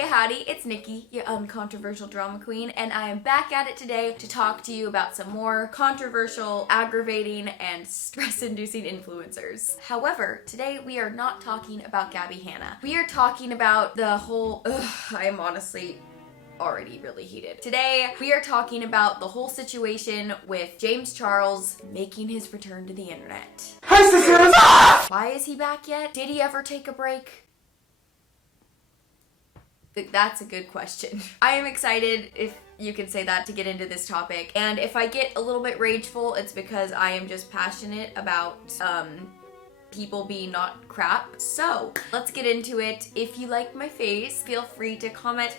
Hiya howdy, it's Nikki, your uncontroversial drama queen, and I am back at it today to talk to you about some more controversial, aggravating, and stress-inducing influencers. However, today we are not talking about Gabby Hanna. We are talking about the whole, I am honestly already really heated. Today, we are talking about the whole situation with James Charles making his return to the internet. Hi, sisters! Why is he back yet? Did he ever take a break? That's a good question. I am excited, if you can say that, to get into this topic. And if I get a little bit rageful, it's because I am just passionate about, people being not crap. So, let's get into it. If you like my face, feel free to comment,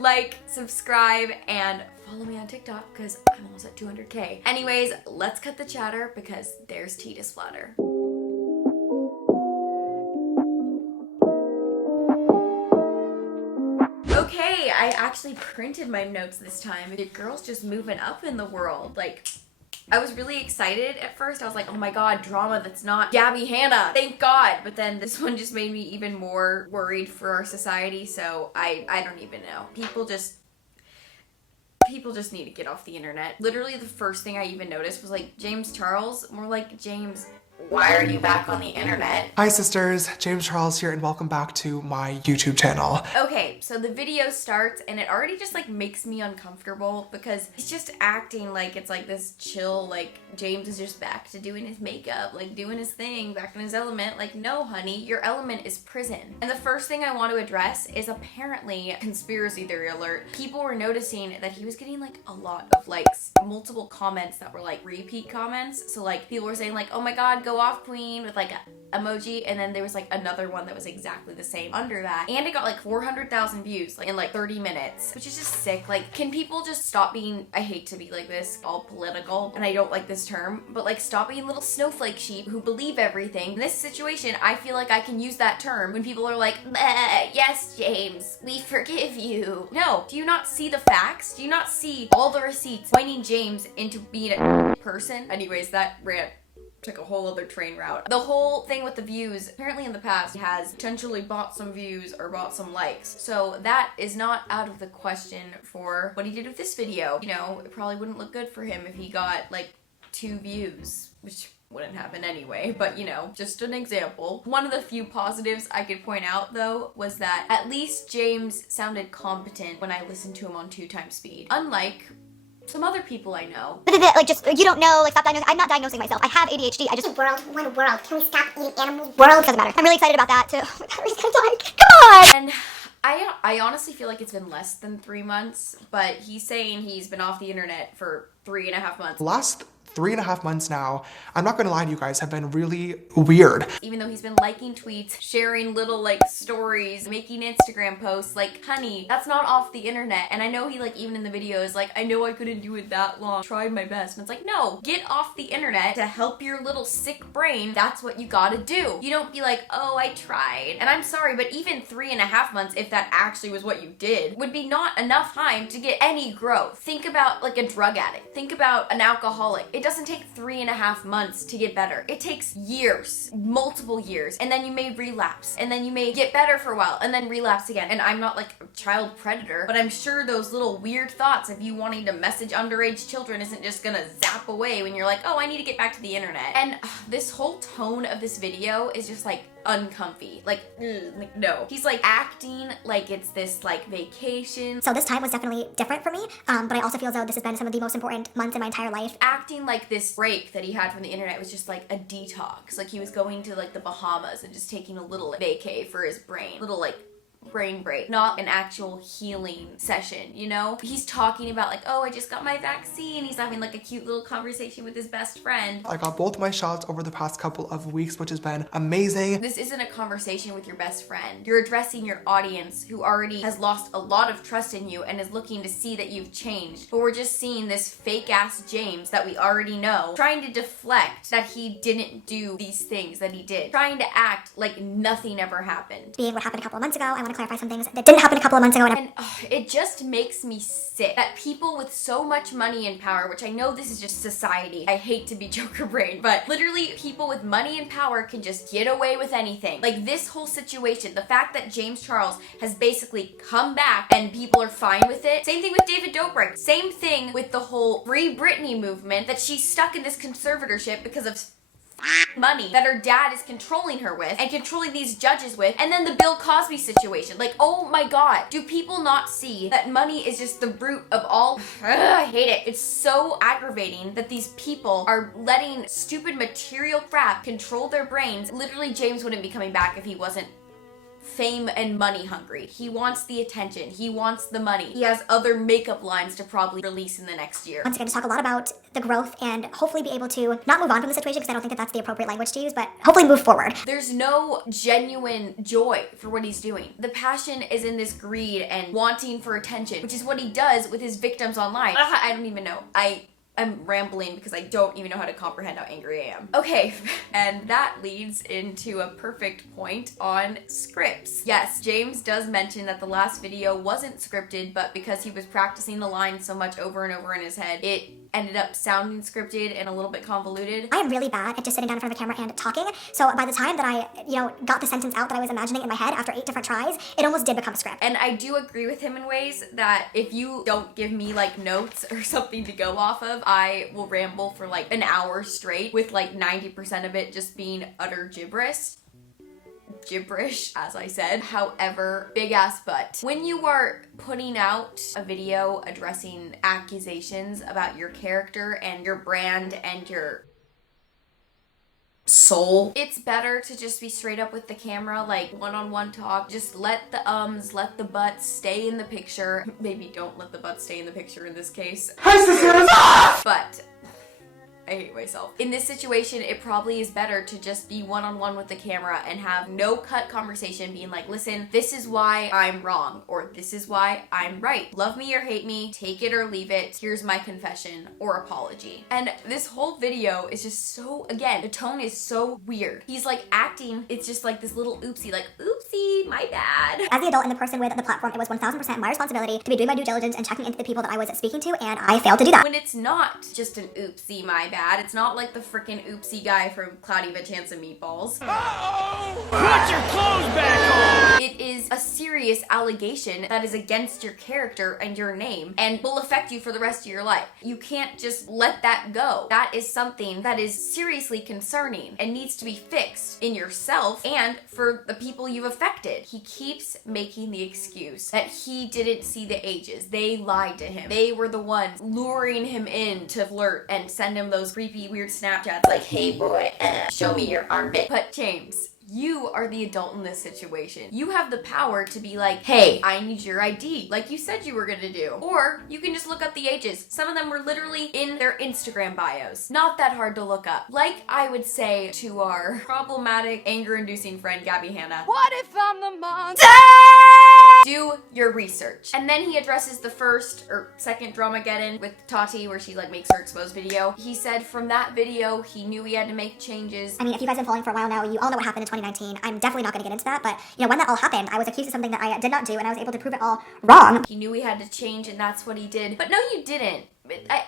like, subscribe, and follow me on TikTok because I'm almost at 200K. Anyways, let's cut the chatter because there's tea to splatter. Okay, I actually printed my notes this time. The girl's just moving up in the world. Like, I was really excited at first. I was like, oh my god, drama that's not Gabby Hanna. Thank God. But then this one just made me even more worried for our society. So I don't even know. People just need to get off the internet. Literally the first thing I even noticed was like James Charles. More like, James, why are you back on the internet? Hi, sisters. James Charles here, and welcome back to my YouTube channel. Okay, so the video starts, and it already just, like, makes me uncomfortable because he's just acting like it's, like, this chill, like, James is just back to doing his makeup, like, doing his thing, back in his element. Like, no, honey, your element is prison. And the first thing I want to address is apparently, conspiracy theory alert, people were noticing that he was getting, like, a lot of likes, multiple comments that were, like, repeat comments. So, like, people were saying, like, oh my god, go off queen, with like a emoji, and then there was like another one that was exactly the same under that, and it got like 400,000 views like in like 30 minutes, which is just sick. Like, can people just stop being, I hate to be like this, all political, and I don't like this term, but like stop being little snowflake sheep who believe everything. In this situation, I feel like I can use that term when people are like, yes, James, we forgive you. No, do you not see the facts? Do you not see all the receipts pointing James into being a person? Anyways, that rant took a whole other train route. The whole thing with the views, apparently in the past, has potentially bought some views or bought some likes. So that is not out of the question for what he did with this video. You know, it probably wouldn't look good for him if he got like 2 views, which wouldn't happen anyway, but you know, just an example. One of the few positives I could point out though was that at least James sounded competent when I listened to him on 2x speed. Unlike some other people I know. Like, just, you don't know, like, stop diagnosing. I'm not diagnosing myself. I have ADHD. I just... One world. Can we stop eating animals? World doesn't matter. I'm really excited about that, too. Oh my god, he's gonna die. Come on! And I honestly feel like it's been less than 3 months, but he's saying he's been off the internet for 3.5 months. The last 3.5 months now, I'm not gonna lie to you guys, have been really weird. Even though he's been liking tweets, sharing little like stories, making Instagram posts, like, honey, that's not off the internet. And I know he, like, even in the video is like, I know I couldn't do it that long, tried my best. And it's like, no, get off the internet to help your little sick brain. That's what you gotta do. You don't be like, oh, I tried. And I'm sorry, but even 3.5 months, if that actually was what you did, would be not enough time to get any growth. Think about like a drug addict. Think about an alcoholic. It doesn't take 3.5 months to get better. It takes years, multiple years, and then you may relapse, and then you may get better for a while, and then relapse again. And I'm not like a child predator, but I'm sure those little weird thoughts of you wanting to message underage children isn't just gonna zap away when you're like, oh, I need to get back to the internet. And this whole tone of this video is just like uncomfy. Like, no. He's like acting like it's this like vacation. So this time was definitely different for me, but I also feel as though this has been some of the most important months in my entire life. Acting like this break that he had from the internet was just like a detox. Like he was going to like the Bahamas and just taking a little vacay for his brain. Little like brain break, not an actual healing session, you know? He's talking about like, oh, I just got my vaccine. He's having like a cute little conversation with his best friend. I got both my shots over the past couple of weeks, which has been amazing. This isn't a conversation with your best friend. You're addressing your audience who already has lost a lot of trust in you and is looking to see that you've changed. But we're just seeing this fake ass James that we already know trying to deflect that he didn't do these things that he did. Trying to act like nothing ever happened. Being what happened a couple of months ago, I want to clarify some things that didn't happen a couple of months ago. And it just makes me sick that people with so much money and power, which I know this is just society, I hate to be Joker brain, but literally people with money and power can just get away with anything. Like this whole situation, the fact that James Charles has basically come back and people are fine with it. Same thing with David Dobrik. Same thing with the whole Free Britney movement, that she's stuck in this conservatorship because of money that her dad is controlling her with and controlling these judges with. And then the Bill Cosby situation. Like, oh my god, do people not see that money is just the root of all? I hate it. It's so aggravating that these people are letting stupid material crap control their brains. Literally, James wouldn't be coming back if he wasn't fame and money hungry. He wants the attention. He wants the money. He has other makeup lines to probably release in the next year. Once again, just talk a lot about the growth and hopefully be able to not move on from the situation, because I don't think that that's the appropriate language to use, but hopefully move forward. There's no genuine joy for what he's doing. The passion is in this greed and wanting for attention, which is what he does with his victims online. I don't even know. I'm rambling because I don't even know how to comprehend how angry I am. Okay, and that leads into a perfect point on scripts. Yes, James does mention that the last video wasn't scripted, but because he was practicing the lines so much over and over in his head, it ended up sounding scripted and a little bit convoluted. I am really bad at just sitting down in front of a camera and talking. So by the time that I, got the sentence out that I was imagining in my head after 8 different tries, it almost did become a script. And I do agree with him in ways that if you don't give me like notes or something to go off of, I will ramble for like an hour straight with like 90% of it just being utter gibberish, as I said. However, big ass but. When you are putting out a video addressing accusations about your character and your brand and your soul, it's better to just be straight up with the camera, like one-on-one talk. Just let the let the butts stay in the picture. Maybe don't let the butts stay in the picture in this case. But I hate myself. In this situation, it probably is better to just be one-on-one with the camera and have no cut conversation being like, listen, this is why I'm wrong, or this is why I'm right. Love me or hate me, take it or leave it. Here's my confession or apology. And this whole video is just so, again, the tone is so weird. He's like acting, it's just like this little oopsie, like, oopsie, my bad. As the adult and the person with the platform, it was 1000% my responsibility to be doing my due diligence and checking into the people that I was speaking to, and I failed to do that. When it's not just an oopsie, my bad. It's not like the freaking oopsie guy from Cloudy with Chance of Meatballs. Uh-oh! Put your clothes back on! It is a serious allegation that is against your character and your name and will affect you for the rest of your life. You can't just let that go. That is something that is seriously concerning and needs to be fixed in yourself and for the people you've affected. He keeps making the excuse that he didn't see the ages. They lied to him. They were the ones luring him in to flirt and send him those creepy, weird Snapchats like, hey boy, show me your armpit. But James, you are the adult in this situation. You have the power to be like, hey, I need your ID, like you said you were gonna do. Or you can just look up the ages. Some of them were literally in their Instagram bios. Not that hard to look up. Like I would say to our problematic, anger-inducing friend, Gabby Hanna, What if I'm the monster? do your research. And then he addresses the first or second Dramageddon with Tati where she like makes her exposed video. He said from that video, he knew he had to make changes. I mean, if you guys have been following for a while now, you all know what happened in 2019. I'm definitely not going to get into that, but when that all happened, I was accused of something that I did not do, and I was able to prove it all wrong. He knew he had to change, and that's what he did. But no, you didn't.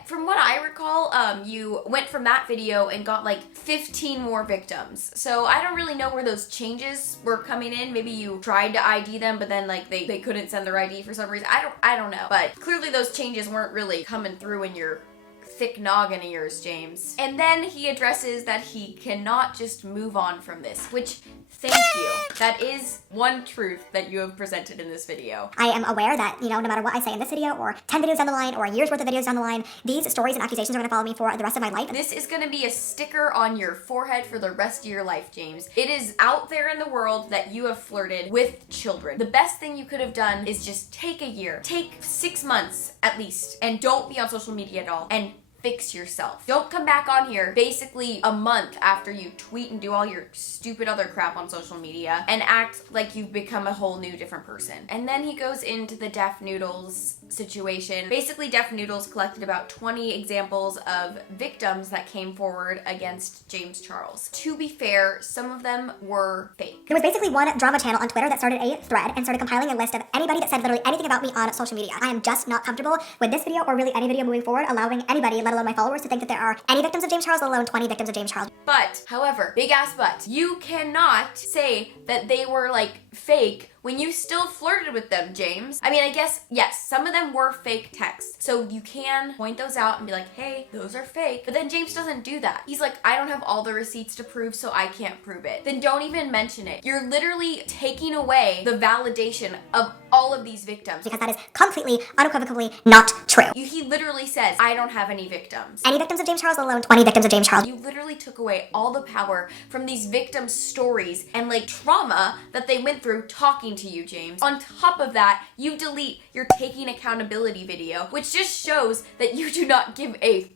From what I recall, you went from that video and got like 15 more victims. So I don't really know where those changes were coming in. Maybe you tried to ID them, but then like they couldn't send their ID for some reason. I don't know. But clearly those changes weren't really coming through in your thick noggin of yours, James. And then he addresses that he cannot just move on from this, which, thank you. That is one truth that you have presented in this video. I am aware that, no matter what I say in this video, or 10 videos down the line, or a year's worth of videos down the line, these stories and accusations are going to follow me for the rest of my life. This is going to be a sticker on your forehead for the rest of your life, James. It is out there in the world that you have flirted with children. The best thing you could have done is just take a year, take 6 months at least, and don't be on social media at all, and fix yourself. Don't come back on here basically a month after you tweet and do all your stupid other crap on social media and act like you've become a whole new different person. And then he goes into the Deaf Noodles situation. Basically, Deaf Noodles collected about 20 examples of victims that came forward against James Charles. To be fair, some of them were fake. There was basically one drama channel on Twitter that started a thread and started compiling a list of anybody that said literally anything about me on social media. I am just not comfortable with this video or really any video moving forward allowing anybody, let alone my followers, to think that there are any victims of James Charles, let alone 20 victims of James Charles. But, however, big ass but, you cannot say that they were like fake when you still flirted with them, James. I mean, I guess, yes, some of them were fake texts. So you can point those out and be like, hey, those are fake. But then James doesn't do that. He's like, I don't have all the receipts to prove, so I can't prove it. Then don't even mention it. You're literally taking away the validation of all of these victims. Because that is completely, unequivocally not true. He literally says, I don't have any victims. Any victims of James Charles, let alone 20 victims of James Charles. You literally took away all the power from these victims' stories and like trauma that they went through talking to you, James. On top of that, you delete your taking accountability video, which just shows that you do not give a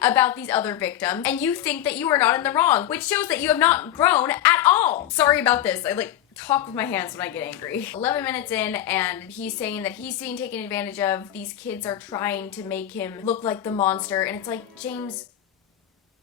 about these other victims and you think that you are not in the wrong, which shows that you have not grown at all. Sorry about this. I talk with my hands when I get angry. 11 minutes in and he's saying that he's being taken advantage of. These kids are trying to make him look like the monster, and it's like, James,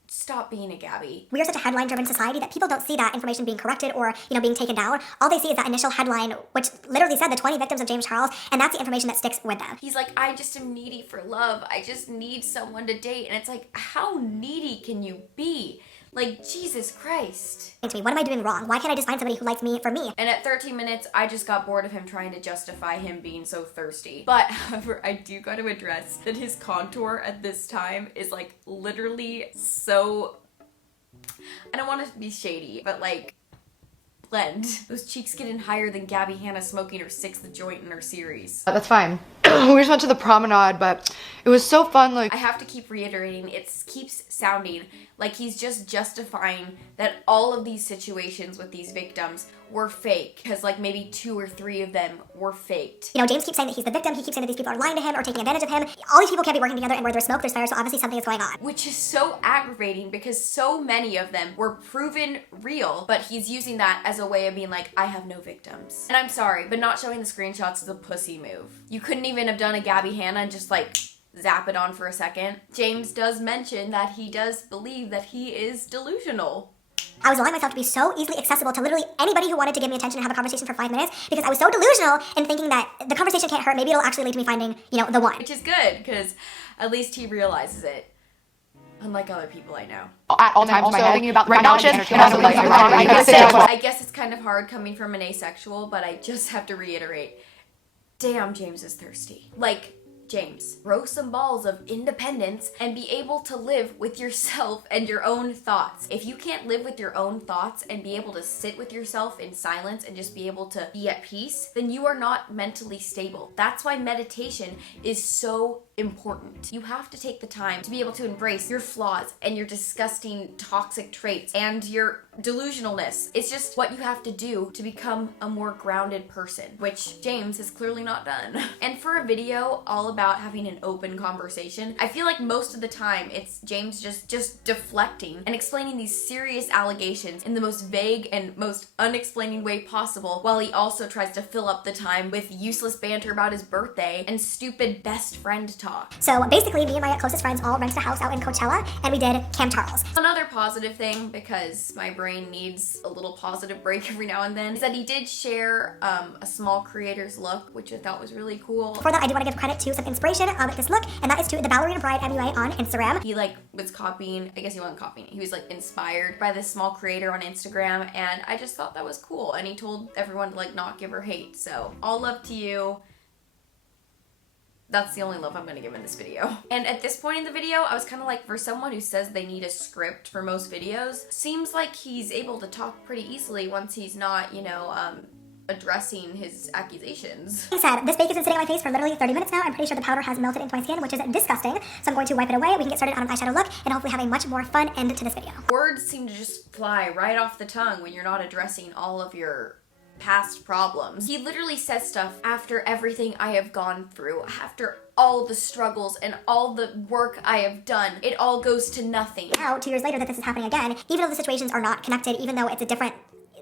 stop being a Gabby. We are such a headline-driven society that people don't see that information being corrected or, being taken down. All they see is that initial headline, which literally said the 20 victims of James Charles, and that's the information that sticks with them. He's like, I just am needy for love. I just need someone to date. And it's like, how needy can you be? Like, Jesus Christ. To me, what am I doing wrong? Why can't I just find somebody who likes me for me? And at 13 minutes, I just got bored of him trying to justify him being so thirsty. But, however, I do got to address that his contour at this time is, like, literally so... I don't want to be shady, but, like, blend. Those cheeks getting higher than Gabby Hanna smoking her 6th joint in her series. That's fine. We just went to the promenade, but it was so fun. Like, I have to keep reiterating, it keeps sounding like he's just justifying that all of these situations with these victims were fake, because like maybe 2 or 3 of them were faked. James keeps saying that he's the victim. He keeps saying that these people are lying to him or taking advantage of him. All these people can't be working together, and where there's smoke, there's fire, so obviously something is going on. Which is so aggravating because so many of them were proven real, but he's using that as a way of being like, I have no victims. And I'm sorry, but not showing the screenshots is a pussy move. You couldn't even have done a Gabby Hanna and just like zap it on for a second. James does mention that he does believe that he is delusional. I was allowing myself to be so easily accessible to literally anybody who wanted to give me attention and have a conversation for 5 minutes because I was so delusional in thinking that the conversation can't hurt. Maybe it'll actually lead to me finding, the one. Which is good, because at least he realizes it. Unlike other people I know. at all times, also thinking about right now it's I guess it's kind of hard coming from an asexual, but I just have to reiterate. Damn, James is thirsty. Like, James, grow some balls of independence and be able to live with yourself and your own thoughts. If you can't live with your own thoughts and be able to sit with yourself in silence and just be able to be at peace, then you are not mentally stable. That's why meditation is so important. You have to take the time to be able to embrace your flaws and your disgusting toxic traits and your delusionalness. It's just what you have to do to become a more grounded person, which James has clearly not done. And for a video all about having an open conversation, I feel like most of the time it's James just deflecting and explaining these serious allegations in the most vague and most unexplaining way possible, while he also tries to fill up the time with useless banter about his birthday and stupid best friend talk. So basically, me and my closest friends all rented a house out in Coachella, and we did Camp Charles. Another positive thing, because my brain needs a little positive break every now and then, is that he did share a small creator's look, which I thought was really cool. For that, I do want to give credit to some inspiration on this look, and that is to the Ballerina Bride MUA on Instagram. He was copying, I guess he wasn't copying it, he was inspired by this small creator on Instagram, and I just thought that was cool, and he told everyone to not give her hate, so all love to you. That's the only love I'm gonna give in this video. And at this point in the video, I was kind of like, for someone who says they need a script for most videos, seems like he's able to talk pretty easily once he's not, addressing his accusations. He said, this bake has been sitting on my face for literally 30 minutes now. I'm pretty sure the powder has melted into my skin, which is disgusting. So I'm going to wipe it away. We can get started on an eyeshadow look and hopefully have a much more fun end to this video. Words seem to just fly right off the tongue when you're not addressing all of your past problems. He literally says stuff after everything I have gone through, after all the struggles and all the work I have done. It all goes to nothing. Now, 2 years later that this is happening again, even though the situations are not connected, even though it's a different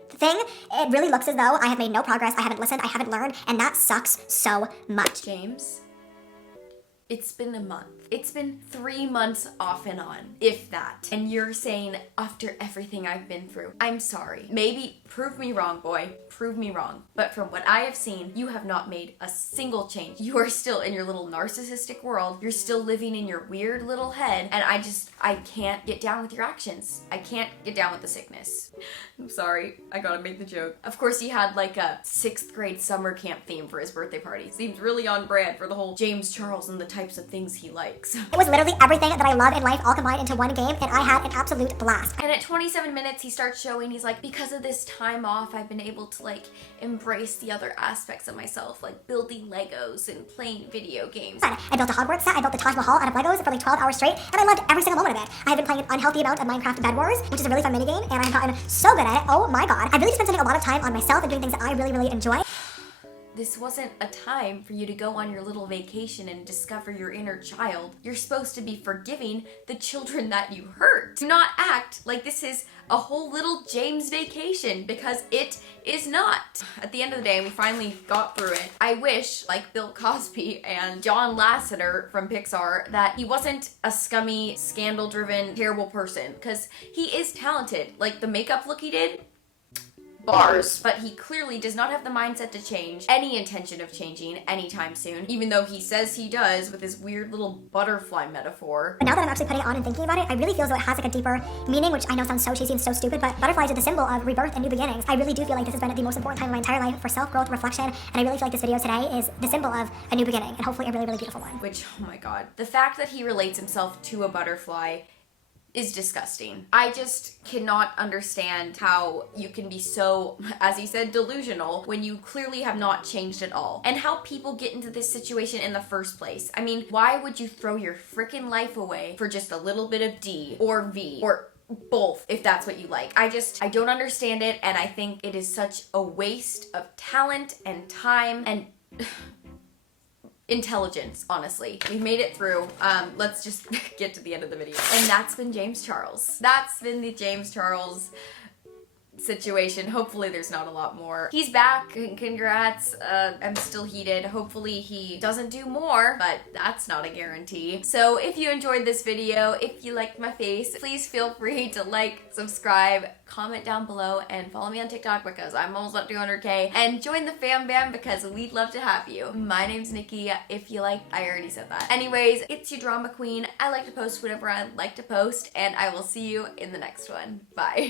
thing, it really looks as though I have made no progress, I haven't listened, I haven't learned, and that sucks so much. James, it's been a month. It's been 3 months off and on, if that. And you're saying, after everything I've been through, I'm sorry. Maybe prove me wrong, boy. Prove me wrong. But from what I have seen, you have not made a single change. You are still in your little narcissistic world. You're still living in your weird little head. And I can't get down with your actions. I can't get down with the sickness. I'm sorry. I gotta make the joke. Of course, he had like a 6th grade summer camp theme for his birthday party. Seems really on brand for the whole James Charles and the types of things he likes. It was literally everything that I love in life all combined into one game, and I had an absolute blast. And at 27 minutes, he starts showing, he's like, because of this time off, I've been able to like embrace the other aspects of myself, like building Legos and playing video games. I built a Hogwarts set, I built the Taj Mahal out of Legos for like 12 hours straight, and I loved every single moment of it. I have been playing an unhealthy amount of Minecraft Bed Wars, which is a really fun minigame, and I've gotten so good at it. Oh my god. I've really just been spending a lot of time on myself and doing things that I really, really enjoy. This wasn't a time for you to go on your little vacation and discover your inner child. You're supposed to be forgiving the children that you hurt. Do not act like this is a whole little James vacation, because it is not. At the end of the day, we finally got through it. I wish, like Bill Cosby and John Lasseter from Pixar, that he wasn't a scummy, scandal-driven, terrible person, because he is talented. Like the makeup look he did, bars. But he clearly does not have the mindset to change, any intention of changing anytime soon, even though he says he does with his weird little butterfly metaphor. But now that I'm actually putting it on and thinking about it, I really feel as though it has like a deeper meaning, which I know sounds so cheesy and so stupid, but butterflies are the symbol of rebirth and new beginnings. I really do feel like this has been the most important time of my entire life for self-growth, reflection, and I really feel like this video today is the symbol of a new beginning, and hopefully a really, really beautiful one. Which, oh my god. The fact that he relates himself to a butterfly is disgusting. I just cannot understand how you can be so, as he said, delusional when you clearly have not changed at all. And how people get into this situation in the first place. I mean, why would you throw your freaking life away for just a little bit of D or V or both, if that's what you like? I don't understand it, and I think it is such a waste of talent and time and intelligence, honestly. We made it through. Let's just get to the end of the video. And that's been James Charles. That's been the James Charles situation. Hopefully there's not a lot more. He's back. Congrats. I'm still heated. Hopefully he doesn't do more, but that's not a guarantee. So if you enjoyed this video, if you liked my face, please feel free to like, subscribe, comment down below, and follow me on TikTok because I'm almost at 200K, and join the fam bam because we'd love to have you. My name's Nikki. If you like, I already said that. Anyways, it's your drama queen. I like to post whatever I like to post, and I will see you in the next one. Bye.